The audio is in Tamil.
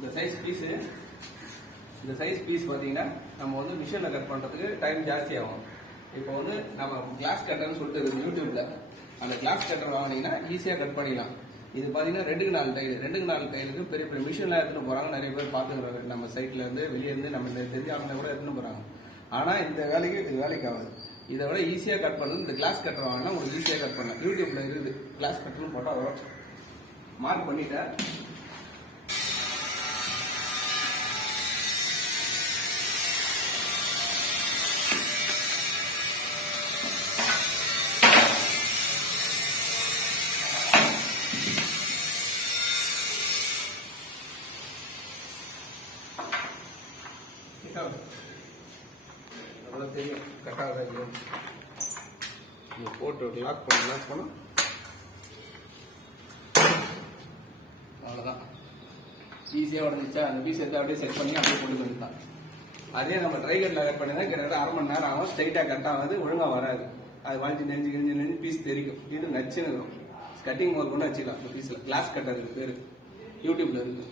இந்த சைஸ் பீஸ் பார்த்தீங்கன்னா நம்ம வந்து மிஷினில் கட் பண்ணுறதுக்கு டைம் ஜாஸ்தி ஆகும். இப்போ வந்து நம்ம கிளாஸ் கட்டர்னு சொல்லிட்டு இருக்குது யூடியூப்ல. அந்த கிளாஸ் கட்டர் வாங்கினீங்கன்னா ஈஸியாக கட் பண்ணிடலாம். இது பார்த்தீங்கன்னா 2க்கு 4 டைல், 2க்கு 4 டைலுக்கு பெரிய பெரிய மிஷின்லாம் எடுத்துட்டு போறாங்க. நிறைய பேர் பார்த்துக்கிறாங்க நம்ம சைட்ல இருந்து வெளியே இருந்து நம்ம தெரிஞ்சு அவங்க கூட எடுத்துட்டு போறாங்க. ஆனா இந்த வேலைக்கு இது வேலைக்கு ஆகாது. இதை விட ஈஸியா கட் பண்ணணும். இந்த கிளாஸ் கட்டர் வாங்கினா உங்களுக்கு ஈஸியா கட் பண்ணலாம். யூடியூப்ல இருக்குது கிளாஸ் கட்டர்னு போட்டா வரும். மார்க் பண்ணிட்டேன். அவ்வளோ தெரியும் கட்டாக போட்டு லாக் பண்ண அவ்வளோதான். ஈஸியாக உடஞ்சிச்சா அந்த பீஸ் எடுத்து அப்படியே செட் பண்ணி அப்படியே போட்டு வந்துட்டான். அதே நம்ம ட்ரை கட்டில் கட் பண்ணி தான் கிட்டத்தட்ட 1/2 மணி நேரம் ஆகும். ஸ்ட்ரைட்டாக கட் ஆகாது, ஒழுங்காக வராது. அது வளைஞ்சு நெஞ்சு பீஸ் தெரிக்கும். இது நச்சுன்னு இருக்கும். கட்டிங் போது கொண்டு வச்சுக்கலாம். இந்த பீஸில் கிளாஸ் கட்டர் இருக்கு பேர் யூடியூப்ல இருக்கு.